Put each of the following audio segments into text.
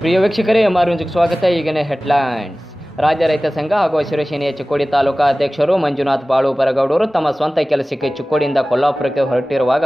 ಪ್ರಿಯ ವೀಕ್ಷಕರೇ, MR ನ್ಯೂಸ್ಗೆ ಸ್ವಾಗತ. ಈಗಿನ ಹೆಡ್ಲೈನ್ಸ್. ರಾಜ್ಯ ರೈತ ಸಂಘ ಹಾಗೂ ಹಸಿರು ಸೇನೆಯ ಚಿಕ್ಕೋಡಿ ತಾಲೂಕಾ ಅಧ್ಯಕ್ಷರು ಮಂಜುನಾಥ್ ಬಾಳು ಬರಗೌಡರು ತಮ್ಮ ಸ್ವಂತ ಕೆಲಸಕ್ಕೆ ಚಿಕ್ಕೋಡಿಯಿಂದ ಕೊಲ್ಲಾಪುರಕ್ಕೆ ಹೊರಟಿರುವಾಗ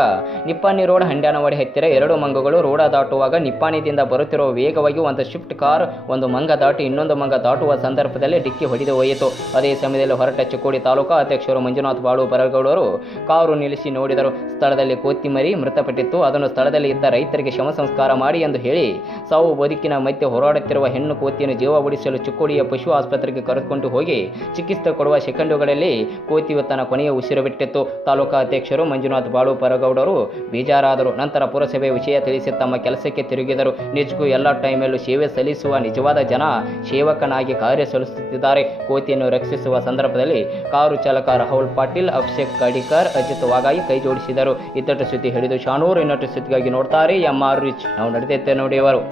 ನಿಪ್ಪಾಣಿ ರೋಡ್ ಹಂಡ್ಯಾನವಾಡಿ ಹತ್ತಿರ 2 ಮಂಗಗಳು ರೋಡ ದಾಟುವಾಗ ನಿಪ್ಪಾಣಿದಿಂದ ಬರುತ್ತಿರುವ ವೇಗವಾಗಿ ಒಂದು ಶಿಫ್ಟ್ ಕಾರ್ ಒಂದು ಮಂಗ ದಾಟಿ ಇನ್ನೊಂದು ಮಂಗ ದಾಟುವ ಸಂದರ್ಭದಲ್ಲಿ ಡಿಕ್ಕಿ ಹೊಡೆದು ಹೋಯಿತು. ಅದೇ ಸಮಯದಲ್ಲಿ ಹೊರಟ ಚಿಕ್ಕೋಡಿ ತಾಲೂಕಾ ಅಧ್ಯಕ್ಷರು ಮಂಜುನಾಥ್ ಬಾಳು ಬರಗೌಡರು ಕಾರು ನಿಲ್ಲಿಸಿ ನೋಡಿದರು. ಸ್ಥಳದಲ್ಲಿ ಕೋತಿಮರಿ ಮೃತಪಟ್ಟಿತ್ತು. ಅದನ್ನು ಸ್ಥಳದಲ್ಲಿ ಇದ್ದ ರೈತರಿಗೆ ಶವ ಸಂಸ್ಕಾರ ಮಾಡಿ ಎಂದು ಹೇಳಿ ಸಾವು ಬದುಕಿನ ಮಧ್ಯೆ ಹೋರಾಡುತ್ತಿರುವ ಹೆಣ್ಣು ಕೋತಿಯನ್ನು ಜೀವ ಉಳಿಸಲು ಚಿಕ್ಕೋಡಿಯ ಪಶು ಆಸ್ಪತ್ರೆಗೆ ಕರೆದುಕೊಂಡು ಹೋಗಿ ಚಿಕಿತ್ಸೆ ಕೊಡುವ ಸೆಕೆಂಡುಗಳಲ್ಲಿ ಕೋತಿಯು ತನ್ನ ಕೊನೆಯ ಉಸಿರು ಬಿಟ್ಟಿತ್ತು. ತಾಲೂಕಾ ಅಧ್ಯಕ್ಷರು ಮಂಜುನಾಥ್ ಬಾಳು ಬರಗೌಡರು ಬೇಜಾರಾದರು. ನಂತರ ಪುರಸಭೆ ವಿಷಯ ತಿಳಿಸಿ ತಮ್ಮ ಕೆಲಸಕ್ಕೆ ತಿರುಗಿದರು. ನಿಜಕ್ಕೂ ಎಲ್ಲ ಟೈಮಲ್ಲೂ ಸೇವೆ ಸಲ್ಲಿಸುವ ನಿಜವಾದ ಜನ ಸೇವಕನಾಗಿ ಕಾರ್ಯ ಸಲ್ಲಿಸುತ್ತಿದ್ದಾರೆ. ಕೋತಿಯನ್ನು ರಕ್ಷಿಸುವ ಸಂದರ್ಭದಲ್ಲಿ ಕಾರು ಚಾಲಕ ರಾಹುಲ್ ಪಾಟೀಲ್, ಅಭಿಷೇಕ್ ಕಡಿಕರ್, ಅಜಿತ್ ವಾಗಾಯಿ ಕೈ ಜೋಡಿಸಿದರು. ಇದ್ದಟ್ಟು ಸುದ್ದಿ ಹಿಡಿದು ಶಾನೂರ್, ಇನ್ನೊಟ್ಟು ಸುದ್ದಿಗಾಗಿ ನೋಡ್ತಾರೆ MR ರಿಚ್. ನಾವು ನಡೆದೈತೆ ನೋಡಿ ಅವರು.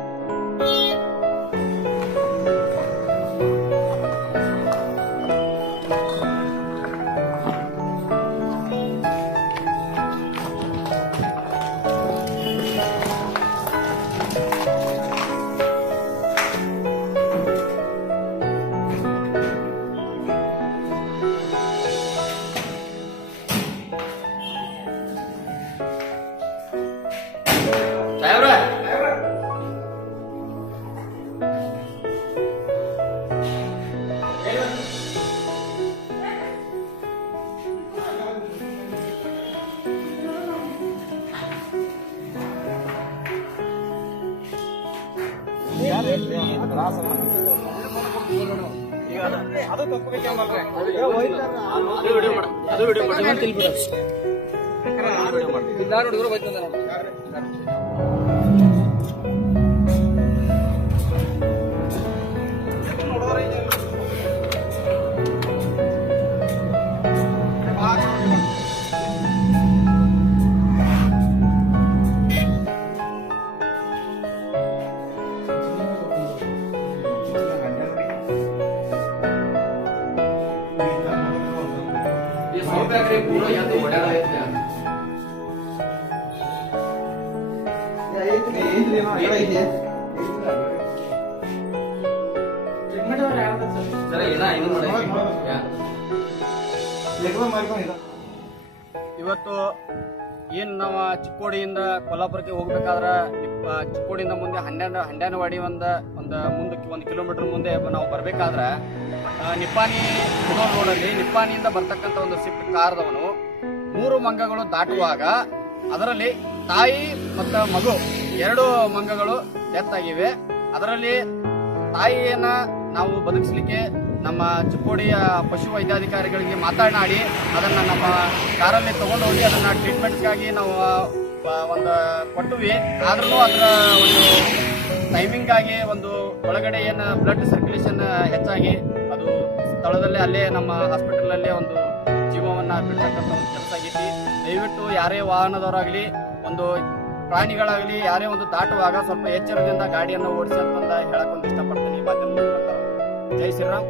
ಇವತ್ತು ಏನು ನಾವು ಚಿಕ್ಕೋಡಿಯಿಂದ ಕೊಲ್ಲಾಪುರಕ್ಕೆ ಹೋಗ್ಬೇಕಾದ್ರೆ ಚಿಕ್ಕೋಡಿಯಿಂದ ಮುಂದೆ ಹಂಡ್ಯಾನವಾಡಿ ಒಂದು ಮುಂದಕ್ಕೆ 1 ಕಿಲೋಮೀಟರ್ ಮುಂದೆ ನಾವು ಬರಬೇಕಾದ್ರೆ ನಿಪ್ಪಾಣಿ ರೋಡಲ್ಲಿ ನಿಪ್ಪಾಣಿಯಿಂದ ಬರ್ತಕ್ಕಂಥ ಒಂದು ಸ್ವಿಫ್ಟ್ ಕಾರ್ದವನು 3 ಮಂಗಗಳು ದಾಟುವಾಗ ಅದರಲ್ಲಿ ತಾಯಿ ಮತ್ತು ಮಗು 2 ಮಂಗಗಳು ಡೆತ್ ಆಗಿವೆ. ಅದರಲ್ಲಿ ತಾಯಿಯನ್ನ ನಾವು ಬದುಕಿಸಲಿಕ್ಕೆ ನಮ್ಮ ಚಿಕ್ಕೋಡಿಯ ಪಶು ವೈದ್ಯಾಧಿಕಾರಿಗಳಿಗೆ ಮಾತನಾಡಿ ಅದನ್ನು ನಮ್ಮ ಕಾರಲ್ಲಿ ತಗೊಂಡು ಹೋಗಿ ಅದನ್ನು ಟ್ರೀಟ್ಮೆಂಟ್ಗಾಗಿ ನಾವು ಒಂದು ಕೊಟ್ಟಿವಿ. ಆದ್ರೂ ಅದರ ಒಂದು ಟೈಮಿಂಗಾಗಿ ಒಂದು ಒಳಗಡೆ ಏನು ಬ್ಲಡ್ ಸರ್ಕ್ಯುಲೇಷನ್ ಹೆಚ್ಚಾಗಿ ಅದು ಸ್ಥಳದಲ್ಲೇ ಅಲ್ಲೇ ನಮ್ಮ ಹಾಸ್ಪಿಟಲಲ್ಲೇ ಒಂದು ಜೀವವನ್ನು ಬಿಡ್ತಕ್ಕಂಥ ಒಂದು ಕೆಲಸ ಆಗೈತಿ. ದಯವಿಟ್ಟು ಯಾರೇ ವಾಹನದವರಾಗಲಿ ಒಂದು ಪ್ರಾಣಿಗಳಾಗಲಿ ಯಾರೇ ಒಂದು ದಾಟುವಾಗ ಸ್ವಲ್ಪ ಎಚ್ಚರದಿಂದ ಗಾಡಿಯನ್ನು ಓಡಿಸಿ ಅಂತಂದ ಹೇಳಕ್ ಒಂದು ಇಷ್ಟಪಡ್ತೀನಿ ಮಾಧ್ಯಮ ಮುಖಾಂತರ. ಜೈ ಶ್ರೀರಾಮ್.